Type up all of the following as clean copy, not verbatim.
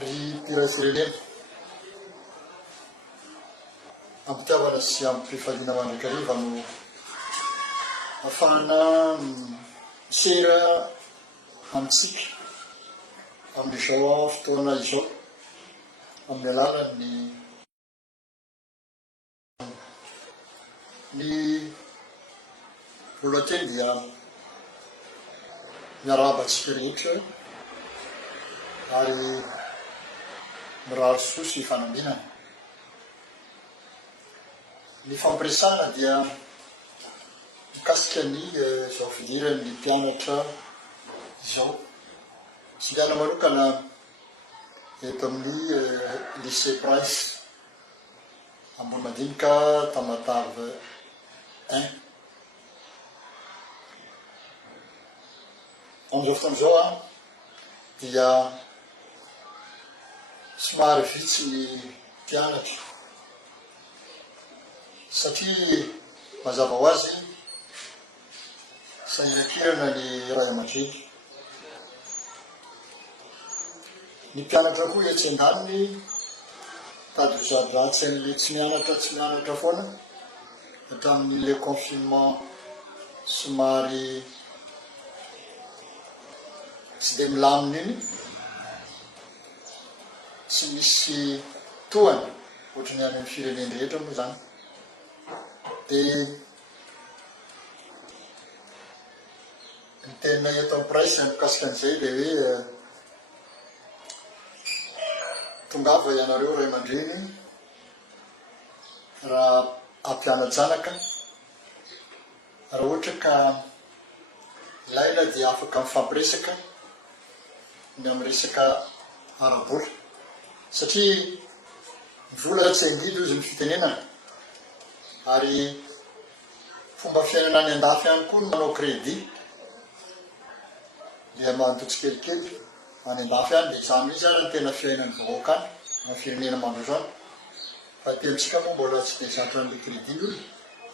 ry mpiraifirenena ampitiavana sy ampifaliana mandrakariva no afahana misera amitsika amin'izao fotoana izao amin'ny alalan'ny voalohany teny dia miarahabatsika rehetra ary mirary soa sy fanambinana. Ny fampiresana dia mikasika ny izao fidiran'ny mpianatra izao. Sy miana manokana eto amin'ny lycée Price ambony madinika Tamatave 1. Amin'izao fotoana izao dia somary vitsy ny mpianatra satria mazava ho azy sahirakirana ny ray aman-dreny. Ny mpianatra koa etsy an-daniny tady hozadratsy an'le tsy mianatra foana hatramin'le confinement somary tsy dia milamina iny tsy misy tohany ohatrany any amin'ny fireneny rehetra moa zany. Dia ny tena eto amin'ny Price mikasika an'izay dia hoe tongava ianareo ray aman-dreny raha ampiana-janaka raha ohatra ka ilaina dia afaka mifampiresaka ny amin'ny resaka ara-bola satria ny vola tsy angidy izy ny fitenenana ary fomba fiainana any an-dafy ihany koa no manao crédit dia mandotsy kelikely any an-dafy any dia izany izy ary ny tena fiainan'ny vahoaka any amin'ny firenena mandrosoany. Fa tentsika moa mbola tsy dia zatra an'le crédit io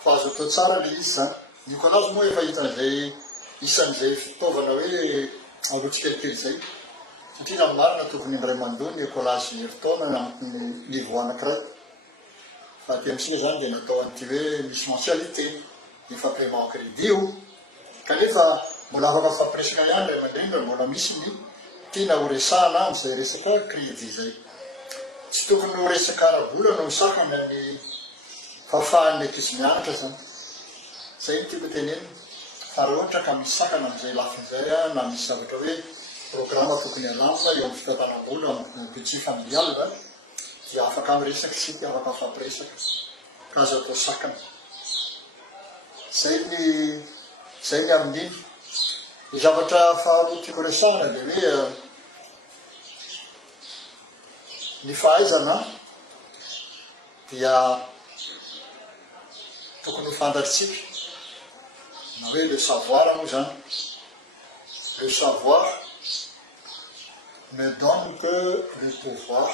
fa azo atao tsara le izy zany. Io koa anazy moa efa hitan'izay isan'izay fitaovana hoe alotsy kelikely izay satria raha marina tokony indray mandoa ny écolage ny herintaona amin'ny niveau anankiray. Fa tentsika zany dia natao an'ity hoe misy mensualité ny fampiaiement crédit io kanefa mbola afaka fampiresaka ihany ray aman-dreny raha mbola misy ny tiana ho resahana amin'izay resaka crédit izay. Tsy tokony ho resaka ara-bola no hisakana ny fahafahan'ny ankizy mianatra zany. Zay no tiako tenenina fa raha ohatra ka misakana amin'izay lafin'izay na misy zavatra hoe programme tokony halamina eo amin'ny fitantanam-bola amin'ny budget familial dia afaka miresaka sika afaka fampiresaka ka azo atao sakana. Zay ny amin'iny. Ny zavatra faharoa tiako resahana dia hoe ny fahaizana dia tokony ho fantatritsika na hoe le savoir moa zany. Le savoir ne donne que le pouvoir,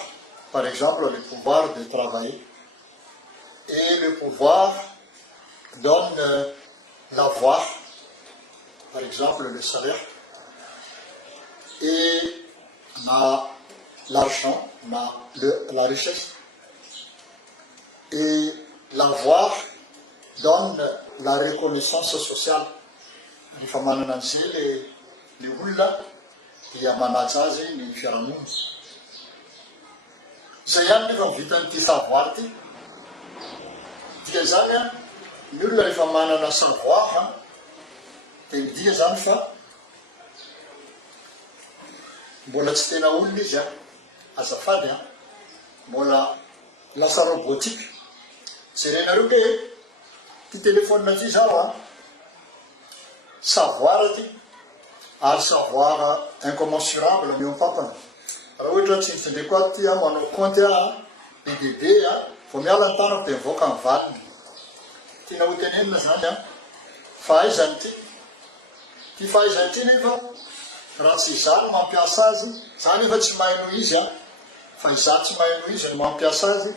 par exemple le pouvoir de travailler, et le pouvoir donne l'avoir, par exemple le salaire, et l'argent, la richesse, et l'avoir donne la reconnaissance sociale. Rehefa manana an'izay le olona dia manaja azy ny fiarahamonina. Izay ihany nefa mivita n'ity savoir ity. Dia zany ny olona rehefa manana savoir dia midia zany fa mbola tsy tena olona izy azafady mbola lasa robotika. Jerenareo ke ty téléphone ty zao savoir ty ary savoir incommensurable meo papana. Raha ohatra tsy nitsindrako ato ty manao compte BDB vao miala ny tanako dia mivoaka ny valiny. Tiana ho tenenina zany fahaizany ty fahaizany ty nefa raha tsy izany mampiasa azy zany efa tsy mahay noho izy fa izaho tsy mahay noho izy no mampiasa azy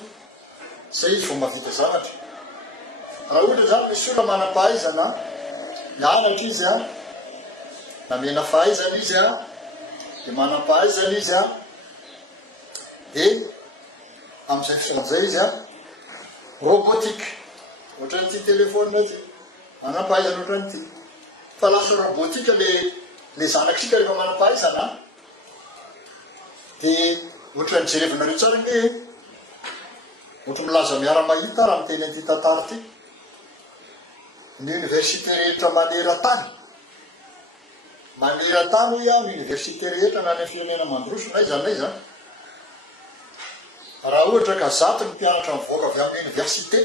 zay izy vao mahavita zavatra. Raha ohatra zany misy olona manam-pahaizana mianatra izy namena fahaizana izy dia manam-pahaizana izy dia amin'izay fisan'izay izy a robotika ohatran'ity telefôna ty manampahaizana ohatran'ity fa lasa robotika le zanakitsika rehefa manampahaizana dia ohatran'ny jerevinareo tsara nge ohatra milaza miara-mahita raha miteny an'ity tantara ty ny université rehetra maneran-tany hoy a ny université rehetra na ny firenena mandroso nay zany raha ohatra ka zato ny mpianatra mivoaka avy amin'ny université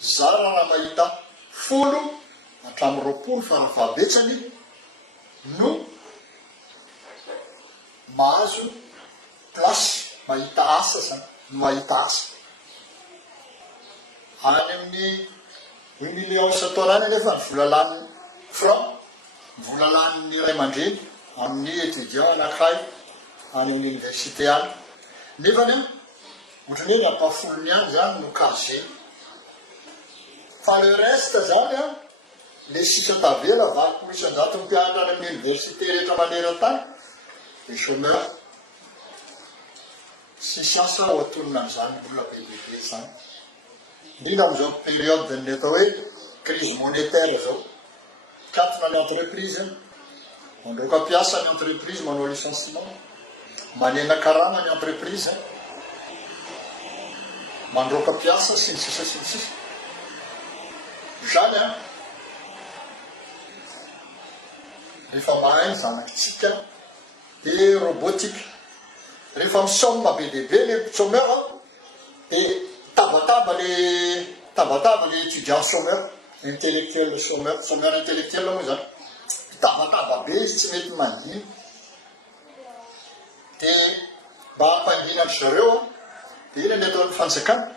za raha mahita 10 hatramin'ny 20 farafahabetsany no mahazo plasy mahita asa zany no mahita asa any amin'ny le aosa taonany nefa ny volalany franc volalany ray aman-dreny amin'ny étudiant anankiray any amin'ny université any nefany a ohatrany hoe nampafolony any zany no casier fa le reste zany a le sisa tavela 20% mpianatra any amin'ny université rehetra maneran-tany le chômeur sisy asa ho atonona an'izany olona bebe zany indrindra am'izao période ny atao hoe crise monétaire zao katona ny entreprise mandroka piasa ny entreprise manao licenciement manena karama ny entreprise mandroka piasa sy ny sisa zany a rehefa mahay zanakitsika dia robotika rehefa misomme be deaibe le chômeur dia tabataba le étudiant chômeur intellectuel chômeur intellectuel moa zany tabataba be izy tsy mety mandiny dia mba hampandina ry zareo a dia ina ny ataon'ny fanjakana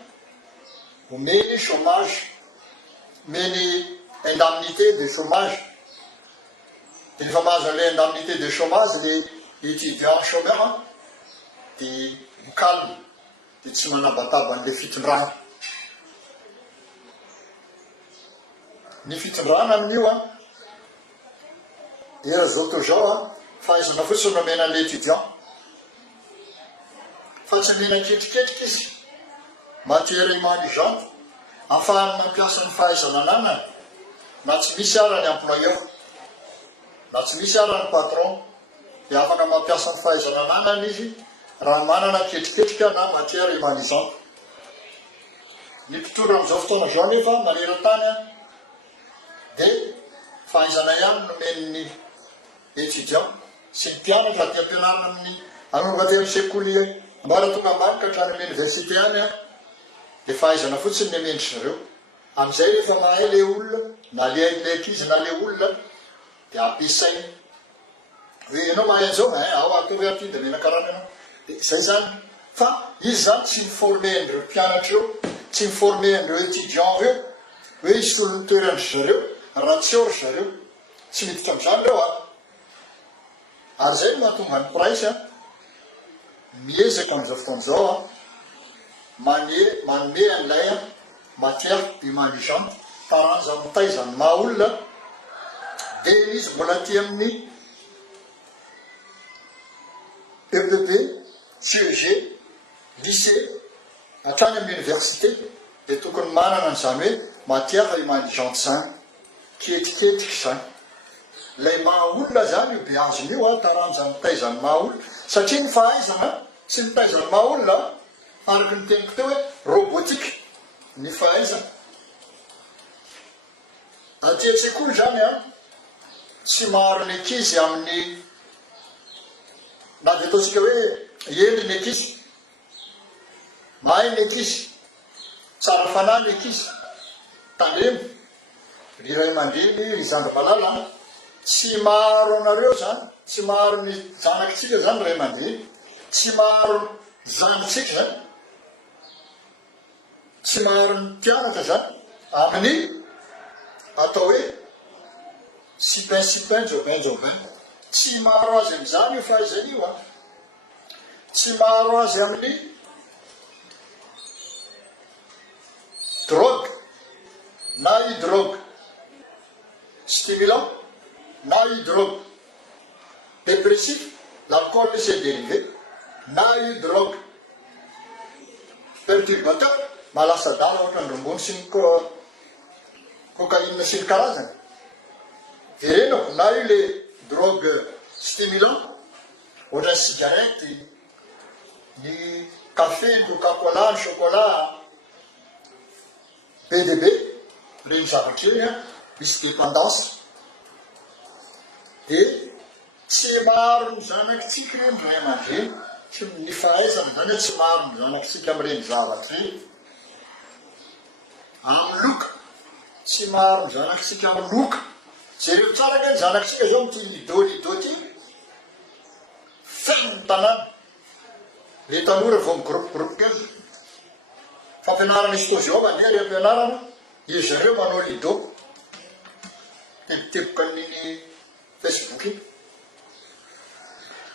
omeny chômage meny indemnité de chômage dia rehefa mahazo an'le indemnité de chômage le étudiant chômeur dia mikalme dia tsy manabataba an'le fitondrana ny fitondrana amin'io a era zao to zao a fahaizana fotsiny nomena an'le étudiant fa tsy mena ketriketrika izy matière humanisante ahafahany mampiasa ny fahaizana ananana na tsy misy ara ny employeur na tsy misy ara ny patron dia afaka mampiasa ny fahaizana ananana izy raha manana ketriketrika na matière humanisante ny mpitondra am'izao fotoana zao nefa maneran-tany a dia fahaizana ihany nomen'ny étudiant sy ny mpianatra dia ampianarina amin'ny anovatera sekoly mbara tonga marika hatrany amin'ny université any a dia fahaizana fotsiny ny amendry zareo amin'izay rehefa mahay le olona na le ankizy na le olona dia ampisainy hoe ianao mahay an'izao ao atovy aty dia menakarana ianao dia zay zany fa izy zany tsy miforme an'ireo mpianatra eo tsy miforme an'ireo étudiant eo hoe isy olony toerandry zareo raha tsy eo ry zareo tsy miditra am'izany reo ary zay no mahatonga ny prince a miezaka am'izao fotoan'izao a manome an'ilay a matière humanisante taranja mitaizany maha olona dia izy mbola ty amin'ny EPP CEG lycée hatrany amin'ny université dia tokony manana an'izany hoe matière humanisante zany ketriketriky zany lay maha olona zany io be azony io a taranja mitaizany maha olona satria ny fahaizana sy ny taizany maha olona araky ny teniko teo hoe robotika ny fahaizana atsetsekoly zany a tsy maro ny ankizy amin'ny na dia ataontsika hoe endry ny ankizy mahay ny ankizy tsara fanahy ny ankizy tandremo ry ray aman-dreny ry zandry malala tsy maro anareo zany tsy maro ny zanakitsika zany ray aman-dreny tsy maro zanitsika zany tsy maro ny mpianatra zany amin'ny atao hoe sipin jobin tsy maro azy amin'izany io fahaizany io a tsy maro azy amin'ny drogue na hydrogue stimulant na hydrogue dépressif l'alcool et ses dérivés na io drogue perturbateur malasadala ohatra ny rombony sy ny cocaïne sy ny karazany verenao na io le drogue stimulant ohatra ny cigarette ny café ny coca-cola ny chocolat be dia be reny zavakely misy dépendance dia tsy maro ny zanakitsika reny ray aman-dreny tsy ny fahaizana zany hoe tsy maro ny zanakitsika amin'ireny zavatra reny amin'ny loka tsy maro ny zanakitsika amin'ny loka jereo tsara nga ny zanakitsika zao mity lido ty feno ny tanàna le tanora vao migroupe kely fampianarana izy toa zao mandeha re ampianarana izy ireo manao lido teboteboka niny Facebook iny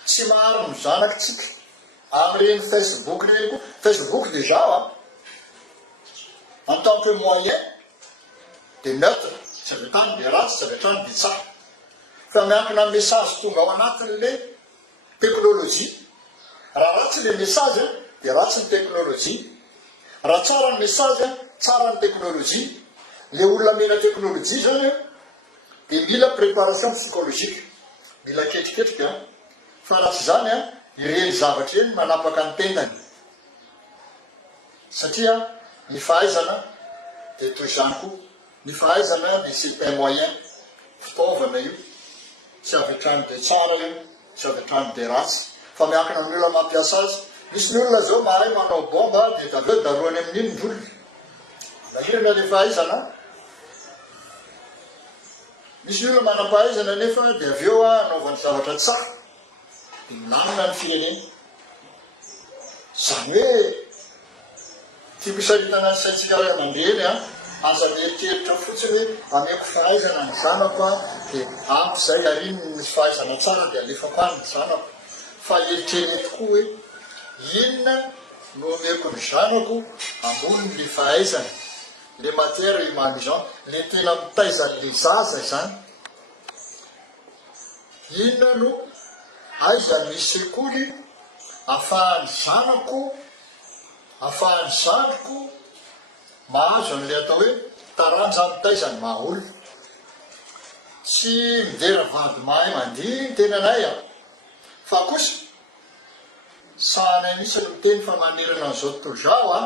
tsy maro ny zanakitsika amin'ireny Facebook reny koa Facebook déjà en tant que moyen de neutre tsy avy tany de ratsy tsy avy trany de tsara fa miankina amin'ny message tonga ao anatin'le teknôlôjia raha ratsy le message de ratsy ny teknôlôjia raha tsara ny message tsara ny teknôlôjia le olona mena teknôlôjia zany de mila préparation psychologique mila ketriketrika fa ratsy zany ireny zavatra eny manapaka ny tendany satria ny fahaizana de toy izany koa ny fahaizana de c'est un moyen fitaovana io tsy avy hatrany de tsara io tsy avy hatrany de ratsy fa miankina amin'ny olona mampiasa azy misy ny olona zao mahay manao bomba de daveo daroany amin'iny ny olona lahirana le fahaizana misy ny olona manam-pahaizana nefa de aveo anaovany zavatra tsara de milamina ny firenena zany hoe tiako isaritana ny saintsika ray aman-dreny aza mieritreritra fotsiny hoe ameko fahaizana ny zanako de ampy zay ariny ny fahaizana tsara de alefako any ny zanako fa eritrereny tokoa hoe inona no omeko ny zanako ambony le fahaizana le matière humanisante le tena mitaizan'le zaza zany inona no aiza misy sekoly ahafahany zanako ahafahany zandriko mahazo an'le atao hoe taranja mitaizany mahaolona tsy midera vady mahay mandihy ny tenanay fa kosa sahanay misy ny miteny fa manerana an'izao tontolo zao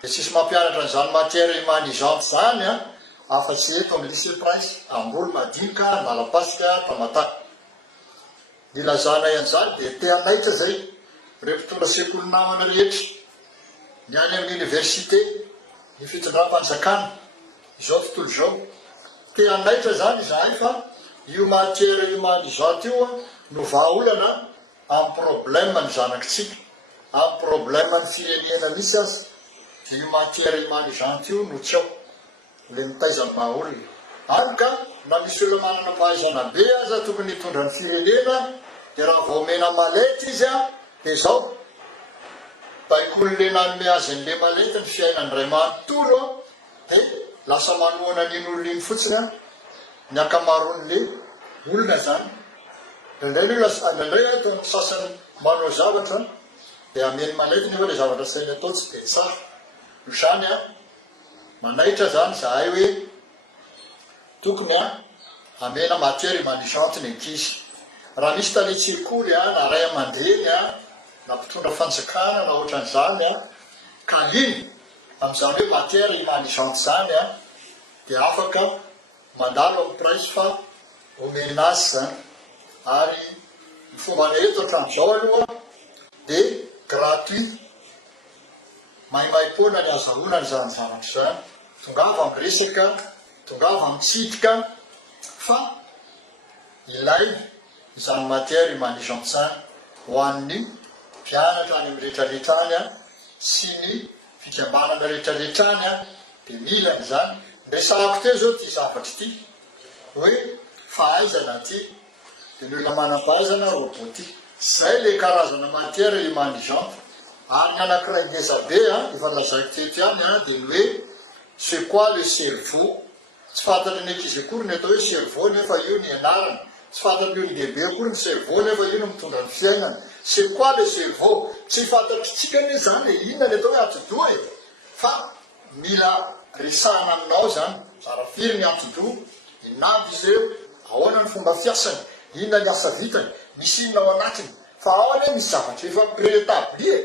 de tsisy mampianatra an'izany matière humanisante zany afa-tsy eto amin'ny lycée prince ambolo madinika malapasika tamataka nilazanay an'izany de te anaitra zay reo mpitondra sekoly namana rehetra ny any amin'ny université ny fitondram-panjakana izao tontolo zao te anaitra zany zahay fa io matière humanisante io no vahaolana amin'ny problème ny zanakitsika amin'ny problème ny firenena misy azy de io matière humanisante io no tsy ao le mitaizany mahaolona any ka na misy olona manana fahaizana be aza tokony hitondra ny firenena de raha vaomena malety izy de zao baikolo le nanome azy n'le malety ny fiainany ray manontolo de lasa manoana n'iny olona iny fotsiny ny akamaron'le olona zany ndraindray ataony sasany manao zavatra de ameny malety nefa le zavatra sainy atao tsy de tsara no zany manaitra zany zahay hoe tokony amena matière humanisante ny ankizy raha misy tany tsekoly na ray aman-dreny na mpitondra fanjakana na ohatran'izany ka liny amin'izany hoe matière humanisante zany de afaka mandalo amin'ny prince fa omena azy zany ary ny fombana eto hatram'izao aloha de gratuit mahimaim-poana ny azahoana ny zany zavatra zany tongava miresaka tongava mitsidika fa ilay izany matière humanisante zany ho an'ny mpianatra any amin'ny rehetrarehetrany sy ny fikambanana rehetrarehetrany de milany zany ndresahako teo zao ty zavatra ty hoe fahaizana ty de ny olona manam-pahaizana roboty zay le karazana matière humanisante ary ny anankiray ngezabe efa lazaiko teto ihany de ny hoe c'est quoi le cerveau tsy fantatry ny ankizy akory ny atao hoe cerveau nefa io ny anarany tsy fantatry ny olondehibe akory ny cerveau nefa io no mitondra ny fiainana c'est quoi le cerveau tsy fantatritsika ne zany inona ny atao hoe atidoha e fa mila resahana aminao zany zara firy ny atidoha inavy izy ireo ahoana ny fomba fiasany inona ny asa vitany misy inona ao anatiny fa ao ane misy zavatra efa préétabli e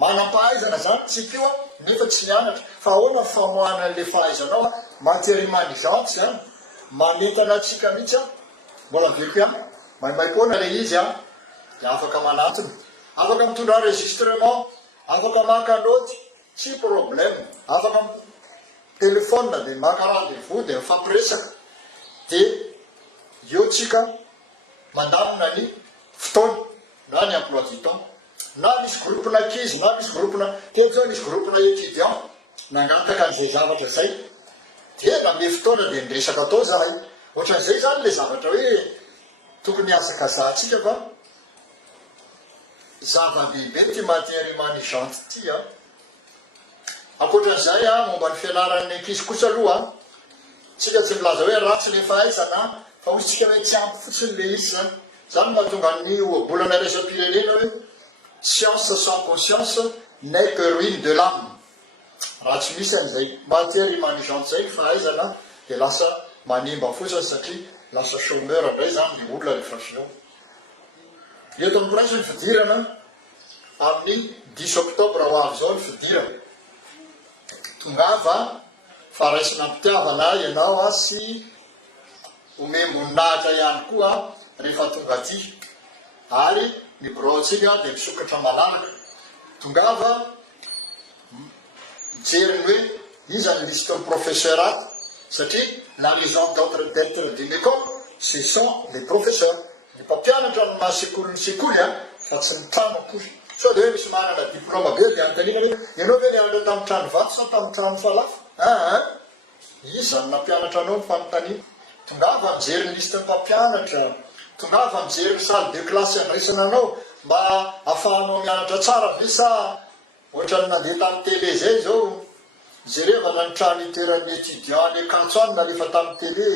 manam-pahaizana zany tsika io a nefa tsy mianatra fa ahoana famoahana an'le fahaizanao a matière humanisante zany manentana atsika mihitsy a mbola veko ihany maimaimpoana le izy a de afaka manatony afaka mitondra enregistrement afaka maka noty tsy problème afaka téléphone de maka rendez-vous de mifampiresaka de eo tsika mandamina ny fotoana na ny emploi du temps na misy groupena ankizy na misy groupena teto zao misy groupena étudiant nangataka an'izay zavatra zay de name fotoana de miresaka atao zahay ohatran'izay zany le zavatra hoe tokony asakazahatsika fa zava-dehibe ty matière humanisante ty a akoatran'izay a momba ny fianaran'ny ankizy kosa aloha tsika tsy milaza hoe ratsy le fahaizana fa ozy tsika hoe tsy ampy fotsiny le izy zany zany mahatonga ny oabolana raisam-pirenena hoe science sans conscience n'est que ruine de l'âme raha tsy misy an'izay matière humanisante zay fahaizana de lasa manimba fotsiny satria lasa chômeur indray zany le olona rehefa fio eto amin'ny prince ny fidirana amin'ny 10 octobre ho avy zao ny fidirana tongava fa raisina mpitiavana ianao a sy omemboninahitra ihany koa rehefa tonga aty ary ny brotsika de misokatra malalaka tongava mijeriny hoe izany liste professeurat satria la maison d'être d'une école ce sont les professeurs ny mpampianatra amin'ny mahasekoly ny sekoly a fa tsy ny trano akory so de hoe misy manana diplôma be de antanina hoe ianao ve nianatra tamin'ny trano vato sa tamin'ny trano falafa izany nampianatra anao mifanontania tongava mijery ny liste mpampianatra tongava mijery ny salle de classe andraisana anao mba ahafahanao mianatra tsara ve sa ohatrany nandeha tamin'ny télé zay zao jerevana ny trano itoeran'ny étudiant ny akansoany nalefa tamin'ny télé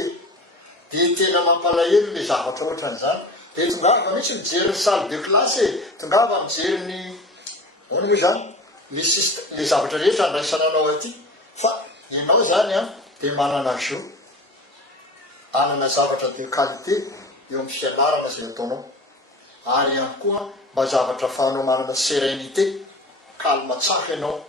de tena mampalahelo le zavatra ohatran'izany de tongava mihitsy mijery ny salle de classe e tongava mijery ny ona hoe zany misy le zavatra rehetra andraisana anao aty fa ianao zany a de manana zo anana zavatra de qualité eo amin'ny fianarana zay ataonao ary ihany koa mba zavatra fahanao manana sérénité calme tsaka ianao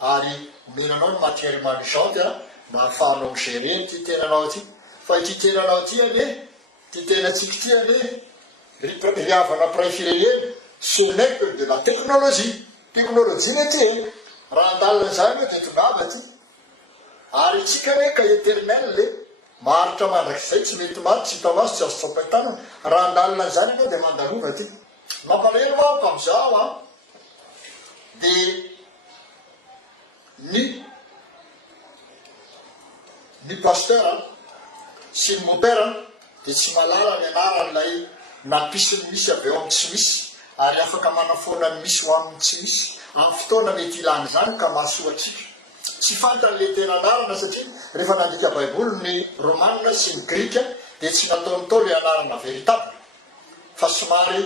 ary omenanao ny matière humanisante a mba hahafahanao migérer ty tenanao aty fa ity tenanao aty ane ty tenatsika ty ane riavana pray firenena ce n'est que de la technologie technologie ne ty raha andalina zany hoe de tongava ty ary tsika hoe ka éternel le maharitra mandrakizay tsy mety maty tsy hita maso tsy azo tsapaitana raha andalina zany anao de mandalova ty mampalahelo aoko amizao a de ny pasteur sy ny mopère de tsy malala ny anaran'ilay napisiny misy avy eo amin'ny tsy misy ary afaka manafona ny misy ho amin'ny tsy misy amin'ny fotoana mety ilany zany ka mahasoatsika tsy fantany le tena anarana satria rehefa nandika baiboly ny romanina sy ny grika de tsy nataony tao le anarana véritable fa somary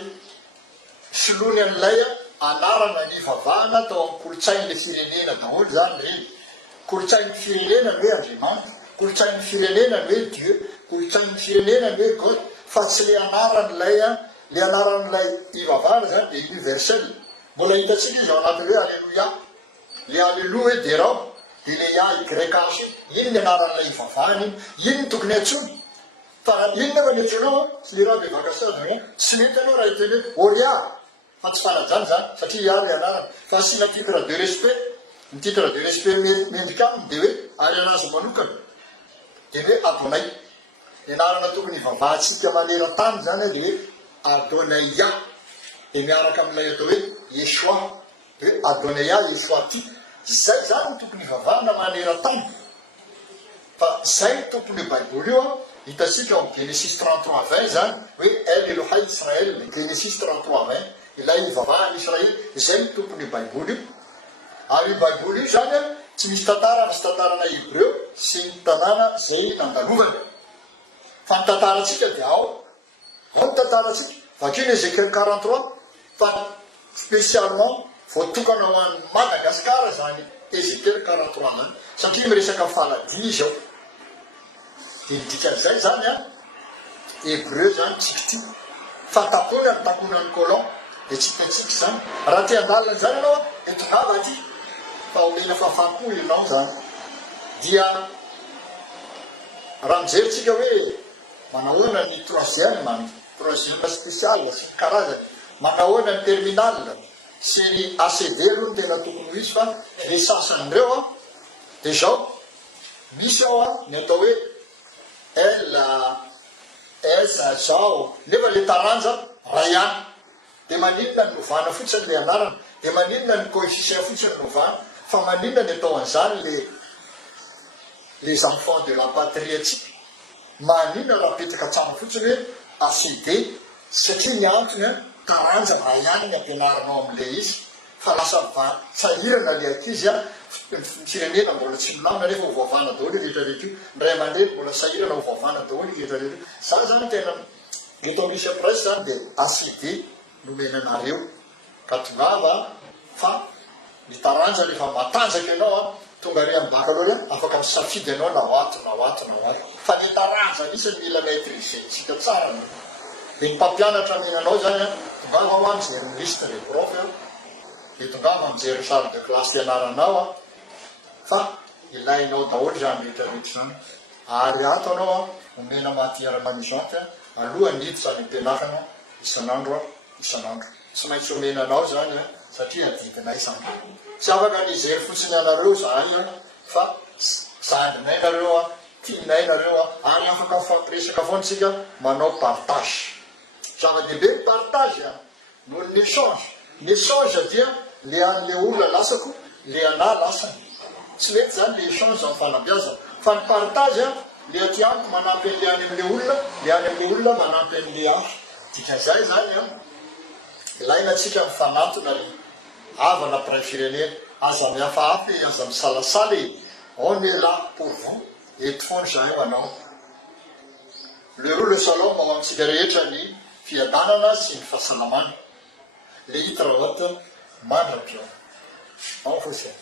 solony an'ilay anarana ny vavahana tao amin'ny kolotsain'le firenena daholo zany reny kolotsain'ny firenena ny hoe andriamanitra kolotsain'ny firenena ny hoe dieu kolotsain'ny firenena ny hoe god fa tsy le anaran'ilay le anaran'ilay ivavahana zany de universel mbola hitatsika izy ao anatin'ny hoe alleluia le alleluia hoe de rao de le ia igrecas iny ny anaran'ilay ivavahana iny ny tokony atsony fa iny nefa ny atronao tsy le raha bevaka sazany tsy mety anao raha hiteny hoe oria fa tsy fanajany zany satria ia le anarana fa asina titre de respect ny titre de respect mendrika aminy de hoe ary anazy manokana de hoe adonay ny anarana tokony ivavahantsika manera-tany zany de hoe adonaya de miaraka amin'ilay atao hoe yeshua de hoe adonaya yeshua ty zay zany ny tokony ivavahana manera-tany fa zay tompony baiboly io a hitasika ao Genesis 33:20 zany hoe el Elohai Israel Genesis 33:20 ilay ivavahana Israely zay ny tompony baiboly io ary io baiboly io zany a tsy misy tantara misy tantarana hébreu sy ny tanàna zay nandalovana fa ny tantaratsika de ao ny tantaratsika vakeo ny Ezekiel 43 fa spécialement voatokana ho an'ny Madagasikara zany Ezekiel 43 zany satria miresaka faladi izy ao dia dikan'izay zany a hébreu zany tsikity fa takona ny takonan'ny colon dia tsikatsika zany raha ty andalina zany anao etongava ty fa omena fahafakoa ianao zany dia raha mijeritsika hoe manahoana ny troisième spécial sy ny karazany manahoana ny terminal sy ACD aloha ny tena tokony ho izy fa le sasan'ireo a dia zao misy ao a ny atao hoe LS zao nefa le taranja ray ihany dia maninona ny novana fotsiny le anarana dia maninona ny coefficient fotsiny novana fa maninona ny atao an'izany les enfants de la patrie atsika maninona raha petraka tsara fotsiny hoe ACD satria ny antony taranja raha ihany ny ampianaranao amin'le izy fa lasa sahirana le ankizy a firenena mbola tsy milamina nefa hovoavana daholo rehetrarehetra io ray aman-dreny mbola sahirana hovoavana daholo rehetrarehetra za zany tena eto misy presse zany dia ACD nomenanareo ka tongava fa ny taranja rehefa matanjaka ianao a tonga re amin'ny baccalauréat afaka misafidy ianao na hoato fa ny taranja isany mila maîtriser tsika tsara dia ny mpampianatra menanao zany a tongava ho am'izay ny liste le prof dia tongava mijery salle de classe ianaranao a fa ilainao daholo zany rehetrarehetra zany ary ato anao a omena matière manisante alohan'ny hito zany ampianarana isan'andro tsy maintsy omenanao zany satria adidinay zany tsy afaka nijery fotsiny anareo zany fa zandrinainareo a tianainareo a ary afaka fampiresaka foantsika manao partage zava-dehibe ny partage noho ny échange dia le an'le olona lasako le ana lasany tsy mety zany le échange amin'ny fanabeazana fa ny partage le aty amiko manampy an'le any amin'le olona le any amin'le olona manampy an'le hafa dikan'izay zany ilainatsika mifanatona havana piray-firenena aza mihafahafa aza misalasala on est là pour vous eto foana zay ho anao le roa le salon ao amintsika rehetra ny fiadanana sy ny fahasalamana le hita raha ohatra mandrapiao ao fotsiny